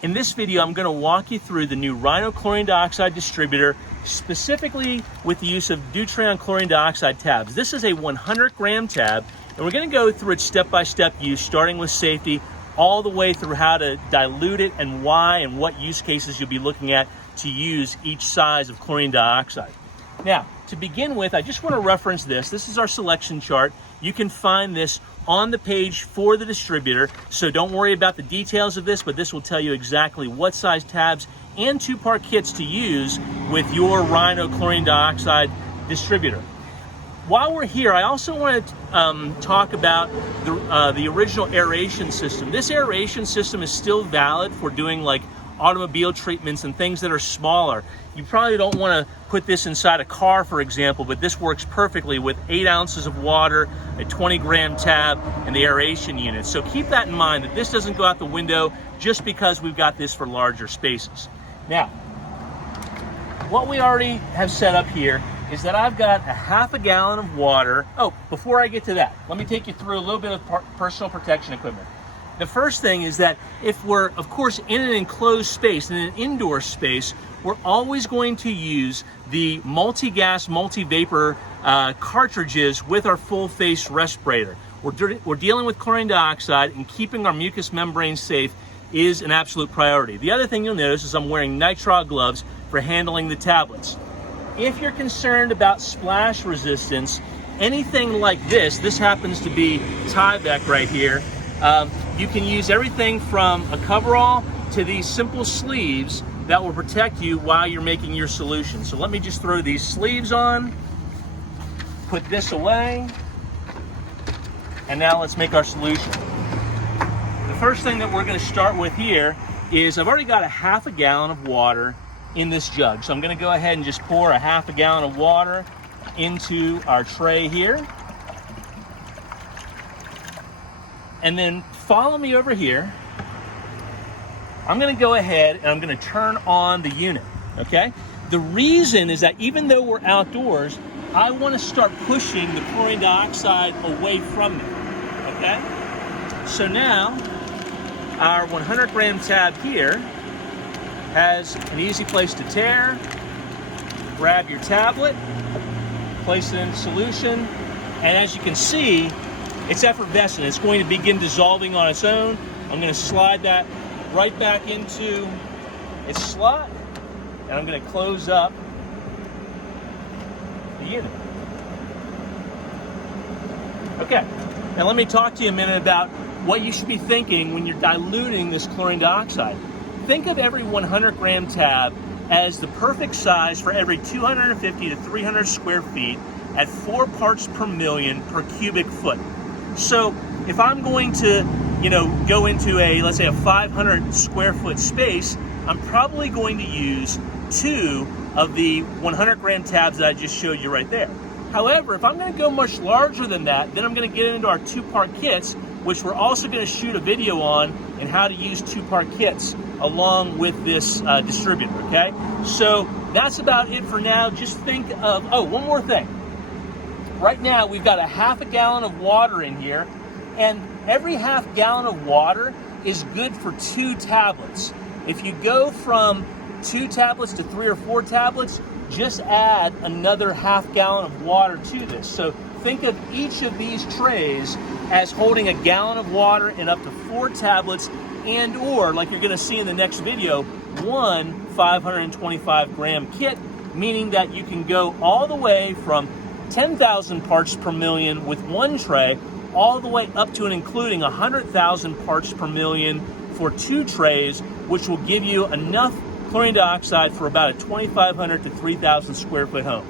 In this video, I'm going to walk you through the new Rhino chlorine dioxide distributor, specifically with the use of Dutrion chlorine dioxide tabs. This is a 100-gram tab, and we're going to go through its step-by-step use, starting with safety, all the way through how to dilute it and why and what use cases you'll be looking at to use each size of chlorine dioxide. Now, to begin with, I just want to reference this. This is our selection chart. You can find this on the page for the distributor, so don't worry about the details of this, but this will tell you exactly what size tabs and two-part kits to use with your Rhino chlorine dioxide distributor. While we're here, I also want to talk about the original aeration system. This aeration system is still valid for doing like automobile treatments and things that are smaller. You probably don't want to put this inside a car, for example, but this works perfectly with 8 ounces of water, a 20-gram tab, and the aeration unit. So keep that in mind, that this doesn't go out the window just because we've got this for larger spaces. Now, what we already have set up here is that I've got a half a gallon of water. Oh, before I get to that, let me take you through a little bit of personal protection equipment. The first thing is that if we're, of course, in an enclosed space, in an indoor space, we're always going to use the multi-gas, multi-vapor cartridges with our full-face respirator. We're dealing with chlorine dioxide, and keeping our mucous membrane safe is an absolute priority. The other thing you'll notice is I'm wearing nitrile gloves for handling the tablets. If you're concerned about splash resistance, anything like this happens to be Tyvek right here. You can use everything from a coverall to these simple sleeves that will protect you while you're making your solution. So let me just throw these sleeves on, put this away, and now let's make our solution. The first thing that we're going to start with here is I've already got a half a gallon of water in this jug. So I'm going to go ahead and just pour a half a gallon of water into our tray here. And then follow me over here. I'm going to go ahead and I'm going to turn on the unit, okay? The reason is that even though we're outdoors, I want to start pushing the chlorine dioxide away from me, okay? So now, our 100-gram tab here has an easy place to tear. Grab your tablet, place it in solution, and as you can see, it's effervescent. It's going to begin dissolving on its own. I'm going to slide that right back into its slot, and I'm going to close up the unit. Okay, now let me talk to you a minute about what you should be thinking when you're diluting this chlorine dioxide. Think of every 100-gram tab as the perfect size for every 250 to 300 square feet at 4 parts per million per cubic foot. So if I'm going to, go into let's say a 500 square foot space, I'm probably going to use 2 of the 100-gram tabs that I just showed you right there. However, if I'm going to go much larger than that, then I'm going to get into our 2-part kits, which we're also going to shoot a video on and how to use 2-part kits along with this distributor, okay? So that's about it for now. Just think of, one more thing. Right now, we've got a half a gallon of water in here, and every half gallon of water is good for 2 tablets. If you go from 2 tablets to 3 or 4 tablets, just add another half gallon of water to this. So think of each of these trays as holding a gallon of water and up to 4 tablets, and or, like you're gonna see in the next video, 1 525-gram kit, meaning that you can go all the way from 10,000 parts per million with 1 tray, all the way up to and including 100,000 parts per million for 2 trays, which will give you enough chlorine dioxide for about a 2,500 to 3,000 square foot home.